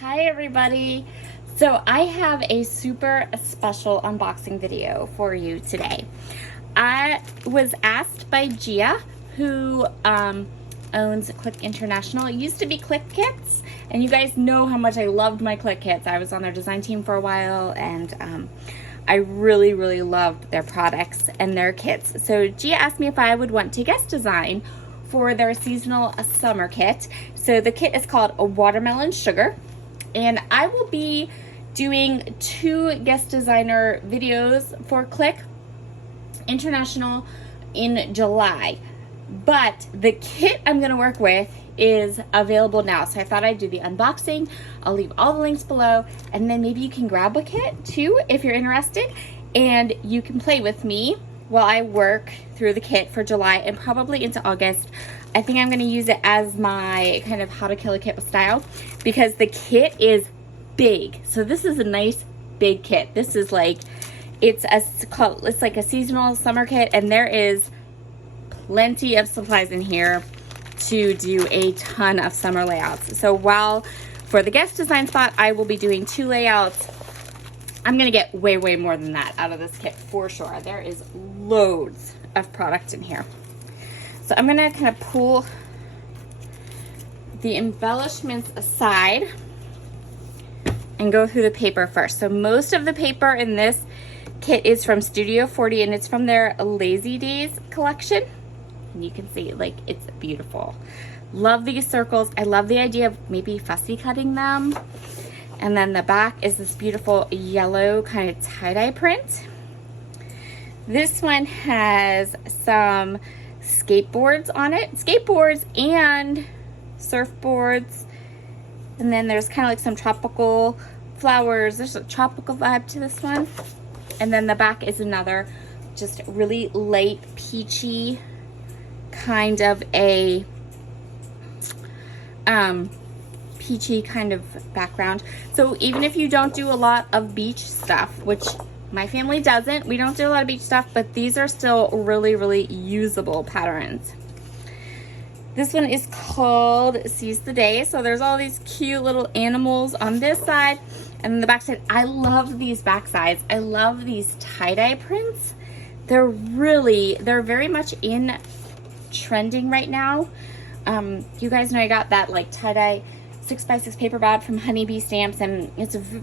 Hi everybody. So I have a super special unboxing video for you today. I was asked by Gia, who owns Clique International. It used to be Clique Kits, and you guys know how much I loved my Clique Kits. I was on their design team for a while, and I really loved their products and their kits. So Gia asked me if I would want to guest design for their seasonal summer kit. So the kit is called a Watermelon Sugar, and I will be doing 2 guest designer videos for Clique International in July. But the kit I'm gonna work with is available now. So I thought I'd do the unboxing. I'll leave all the links below, and then maybe you can grab a kit too if you're interested, and you can play with me while I work through the kit for July and probably into August. I think I'm gonna use it as my kind of how to kill a kit with style, because the kit is big. So this is a nice big kit. This is like, it's like a seasonal summer kit, and there is plenty of supplies in here to do a ton of summer layouts. So while for the guest design spot, I will be doing 2 layouts, I'm gonna get way more than that out of this kit for sure. There is loads of product in here. So I'm gonna kind of pull the embellishments aside and go through the paper first. So most of the paper in this kit is from Studio 40, and it's from their Lazy Days collection. And you can see, like, it's beautiful. Love these circles. I love the idea of maybe fussy cutting them. And then the back is this beautiful yellow kind of tie-dye print. This one has some skateboards on it. Skateboards and surfboards. And then there's kind of like some tropical flowers. There's a tropical vibe to this one. And then the back is another just really light peachy kind of a peachy kind of background. So even if you don't do a lot of beach stuff, which my family doesn't, we don't do a lot of beach stuff, but these are still really usable patterns. This one is called Seize the Day. So there's all these cute little animals on this side, and then the back side. I love these back sides. I love these tie-dye prints. They're very much in trending right now. You guys know I got that like tie-dye 6x6 paper bag from Honeybee Stamps, and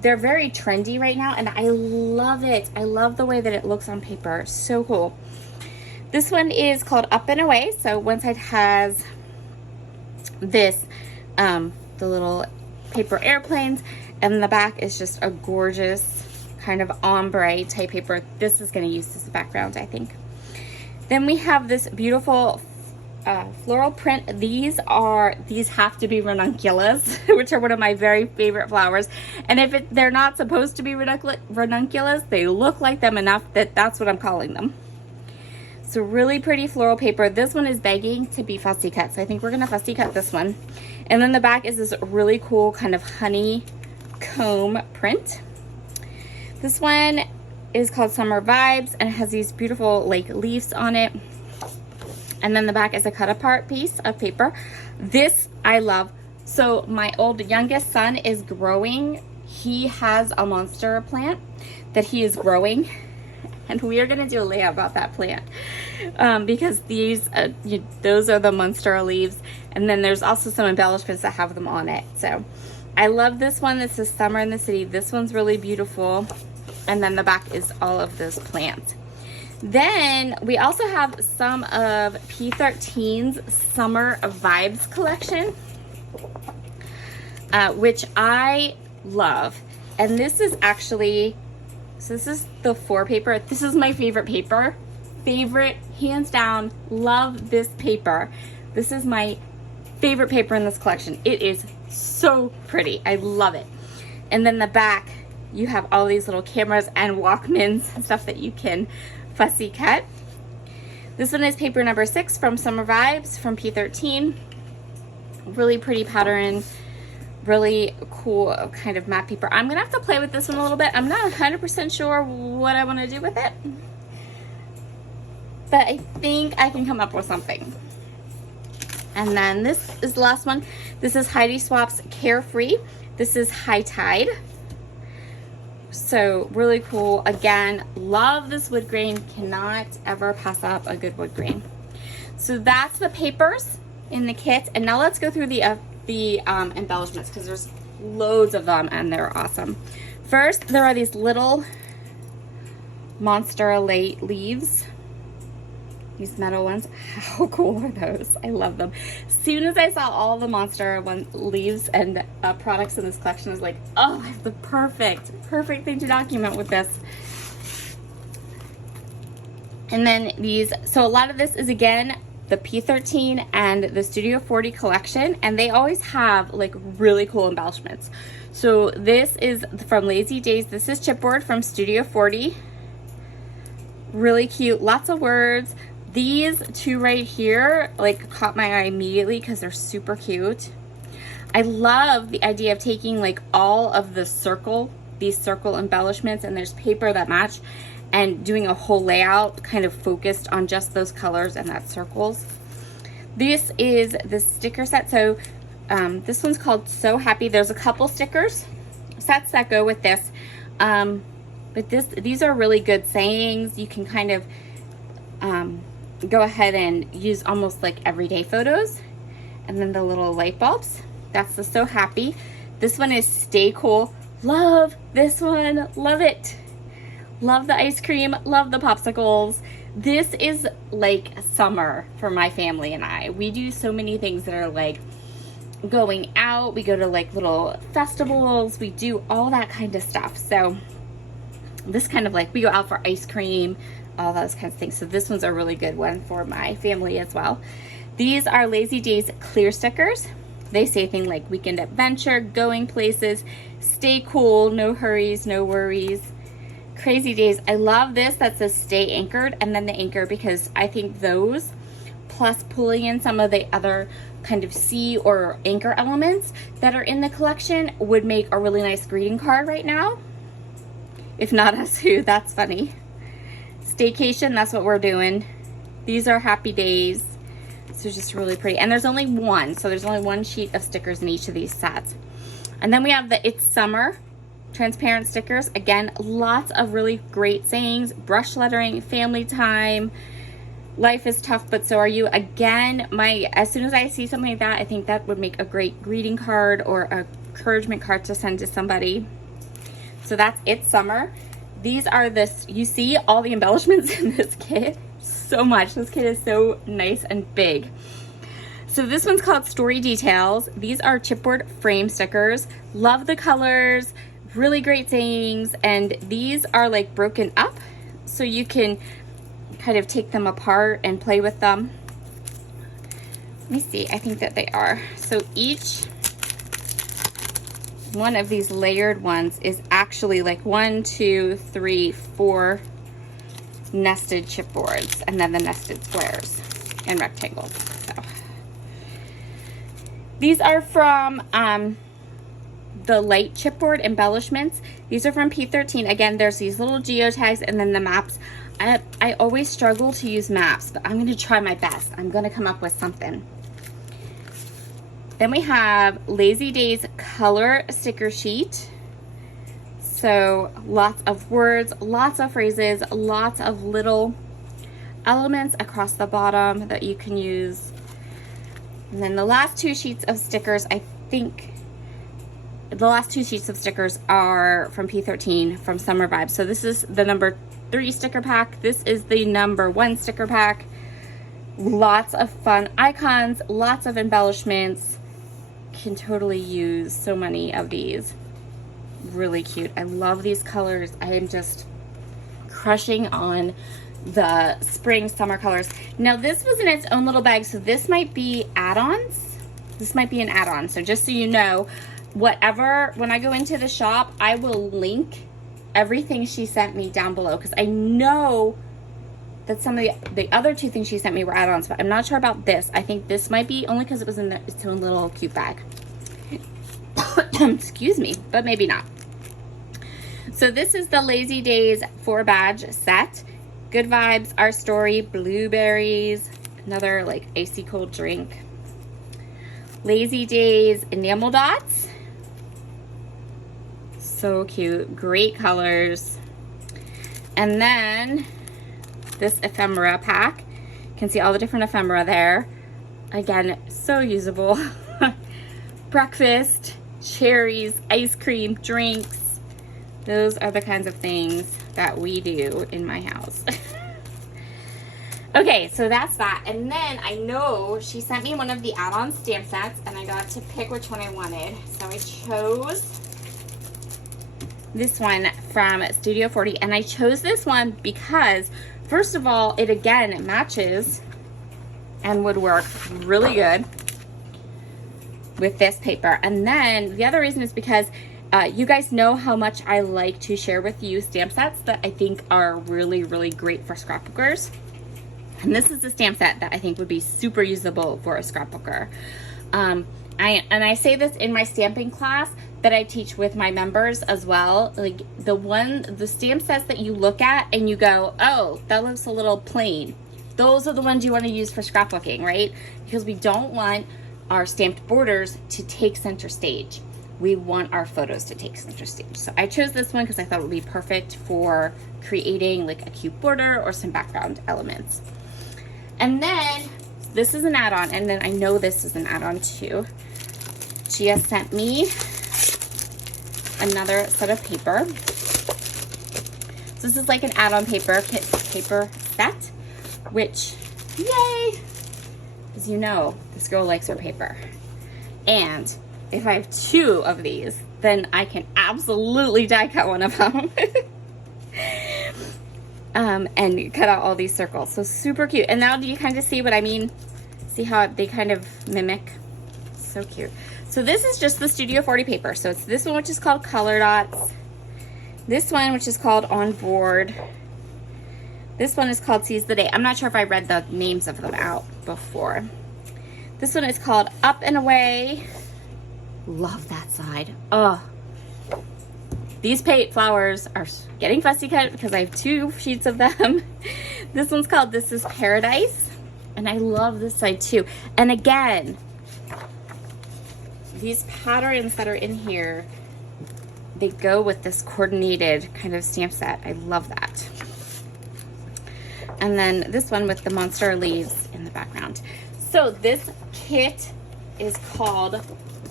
they're very trendy right now, and I love it. I love the way that it looks on paper. So cool. This one is called Up and Away. So one side has this the little paper airplanes, and the back is just a gorgeous kind of ombre type paper. This is going to use as a background, I think. Then we have this beautiful floral print. These have to be ranunculus, which are one of my very favorite flowers. And if they're not supposed to be ranunculus, they look like them enough that that's what I'm calling them. So really pretty floral paper. This one is begging to be fussy cut, so I think we're gonna fussy cut this one. And then the back is this really cool kind of honeycomb print. This one is called Summer Vibes, and it has these beautiful like leaves on it. And then the back is a cut apart piece of paper. This I love. So my youngest son is growing. He has a monster plant that he is growing, and we are gonna do a layout about that plant because those are the monstera leaves. And then there's also some embellishments that have them on it. So I love this one. This is Summer in the City. This one's really beautiful. And then the back is all of those plants. Then we also have some of P13's Summer Vibes collection, which I love. And this is actually, so this is the 4 paper. This is my favorite paper. Favorite, hands down, love this paper. This is my favorite paper in this collection. It is so pretty. I love it. And then the back, you have all these little cameras and Walkmans and stuff that you can fussy cut. This one is paper number 6 from Summer Vibes from P13. Really pretty pattern, really cool kind of matte paper. I'm gonna have to play with this one a little bit. I'm not 100% sure what I want to do with it, but I think I can come up with something. And then this is the last one. This is Heidi Swap's Carefree. This is High Tide. So really cool. Again, love this wood grain. Cannot ever pass up a good wood grain. So that's the papers in the kit. And now let's go through the embellishments, because there's loads of them and they're awesome. First, there are these little monster leaves. These metal ones. How cool are those? I love them. As soon as I saw all the monster leaves and products in this collection, I was like, oh, I have the perfect thing to document with this. And then these, so a lot of this is, again, the P13 and the Studio 40 collection, and they always have like really cool embellishments. So this is from Lazy Days. This is chipboard from Studio 40. Really cute, lots of words. These two right here like caught my eye immediately because they're super cute. I love the idea of taking like all of these circle embellishments, and there's paper that match, and doing a whole layout kind of focused on just those colors and that circles. This is the sticker set. So this one's called So Happy. There's a couple stickers sets that go with this. But these are really good sayings. You can kind of go ahead and use almost like everyday photos. And then the little light bulbs. That's the So Happy. This one is Stay Cool. Love this one. Love it. Love the ice cream. Love the popsicles. This is like summer for my family and I. We do so many things that are like going out. We go to like little festivals. We do all that kind of stuff. So this kind of like, we go out for ice cream, all those kinds of things. So this one's a really good one for my family as well. These are Lazy Days clear stickers. They say things like weekend adventure, going places, stay cool, no hurries, no worries. Crazy Days. I love this. That says stay anchored, and then the anchor, because I think those plus pulling in some of the other kind of sea or anchor elements that are in the collection would make a really nice greeting card right now. If not us, who? That's funny. Staycation, that's what we're doing. These are Happy Days. So just really pretty. And there's only one. So there's only one sheet of stickers in each of these sets. And then we have the It's Summer transparent stickers. Again, lots of really great sayings. Brush lettering, family time. Life is tough, but so are you. Again, as soon as I see something like that, I think that would make a great greeting card or a encouragement card to send to somebody. So that's It's Summer. These are you see all the embellishments in this kit. So much. This kit is so nice and big. So this one's called Story Details. These are chipboard frame stickers. Love the colors, really great sayings, and these are like broken up so you can kind of take them apart and play with them. Let me see, I think that they are. So each one of these layered ones is actually like 1, 2, 3, 4 nested chipboards, and then the nested squares and rectangles. So these are from the light chipboard embellishments. These are from P13. Again, there's these little geotags and then the maps. I always struggle to use maps, but I'm going to try my best. I'm going to come up with something. Then we have Lazy Days color sticker sheet. So lots of words, lots of phrases, lots of little elements across the bottom that you can use. And then the last two sheets of stickers, I think the last two sheets of stickers are from P13 from Summer Vibes. So this is the number 3 sticker pack. This is the number 1 sticker pack. Lots of fun icons, lots of embellishments. Can totally use so many of these. Really cute. I love these colors. I am just crushing on the spring summer colors. Now this was in its own little bag, so this might be add-ons. This might be an add-on. So just so you know, when I go into the shop, I will link everything she sent me down below, because I know that some of the other 2 things she sent me were add-ons, but I'm not sure about this. I think this might be only because it was in its own little cute bag. Excuse me, but maybe not. So this is the Lazy Days 4 badge set. Good Vibes, Our Story, Blueberries, another like icy cold drink. Lazy Days enamel dots. So cute, great colors. And then this ephemera pack. You can see all the different ephemera there. Again, so usable. Breakfast, cherries, ice cream, drinks. Those are the kinds of things that we do in my house. Okay, so that's that. And then I know she sent me one of the add-on stamp sets, and I got to pick which one I wanted. So I chose this one from Studio 40, and I chose this one because, first of all, it matches and would work really good with this paper. And then the other reason is because you guys know how much I like to share with you stamp sets that I think are really, really great for scrapbookers. And this is a stamp set that I think would be super usable for a scrapbooker. I say this in my stamping class that I teach with my members as well. Like the stamp sets that you look at and you go, oh, that looks a little plain. Those are the ones you want to use for scrapbooking, right? Because we don't want our stamped borders to take center stage. We want our photos to take center stage. So I chose this one because I thought it would be perfect for creating like a cute border or some background elements. And then this is an add-on, and then I know this is an add-on too. She has sent me another set of paper. So this is like an add-on paper set, which, yay! As you know, this girl likes her paper. And if I have 2 of these, then I can absolutely die cut one of them. And cut out all these circles. So super cute. And now do you kind of see what I mean? See how they kind of mimic? So cute. So this is just the Studio 40 paper. So it's this one, which is called Color Dots. This one, which is called On Board. This one is called Seize the Day. I'm not sure if I read the names of them out before. This one is called Up and Away. Love that side. Oh. These flowers are getting fussy cut because I have 2 sheets of them. This one's called This is Paradise. And I love this side too. And again, these patterns that are in here, they go with this coordinated kind of stamp set. I love that. And then this one with the monster leaves in the background. So this kit is called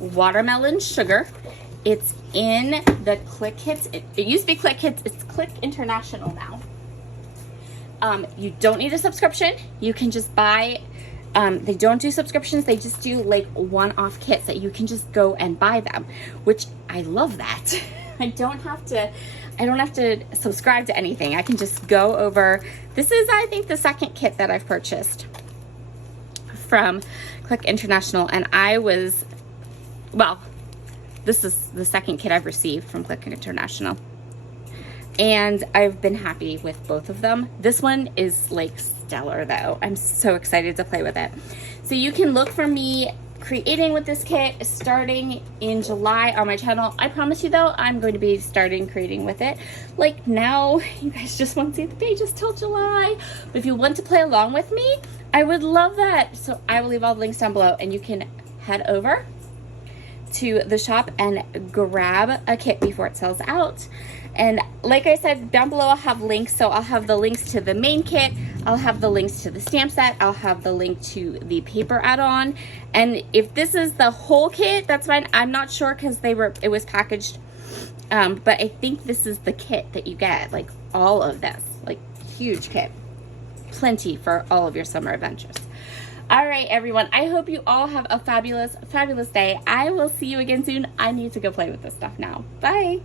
Watermelon Sugar. It's in the Clique kits. It used to be Clique kits. It's Clique International now. You don't need a subscription. You can just buy. They don't do subscriptions. They just do like one-off kits that you can just go and buy them, which I love that. I don't have to subscribe to anything. I can just go over. This is, I think, the second kit that I've purchased from Clique International, and this is the second kit I've received from Clique International. And I've been happy with both of them. This one is like stellar though. I'm so excited to play with it. So you can look for me creating with this kit starting in July on my channel. I promise you though, I'm going to be starting creating with it. Like now, you guys just won't see the pages till July. But if you want to play along with me, I would love that. So I will leave all the links down below and you can head over to the shop and grab a kit before it sells out. And like I said, down below I'll have links. So I'll have the links to the main kit, I'll have the links to the stamp set, I'll have the link to the paper add-on. And if this is the whole kit, that's fine. I'm not sure because it was packaged, but I think this is the kit that you get, like all of this, like huge kit, plenty for all of your summer adventures. All right, everyone, I hope you all have a fabulous, fabulous day. I will see you again soon. I need to go play with this stuff now. Bye.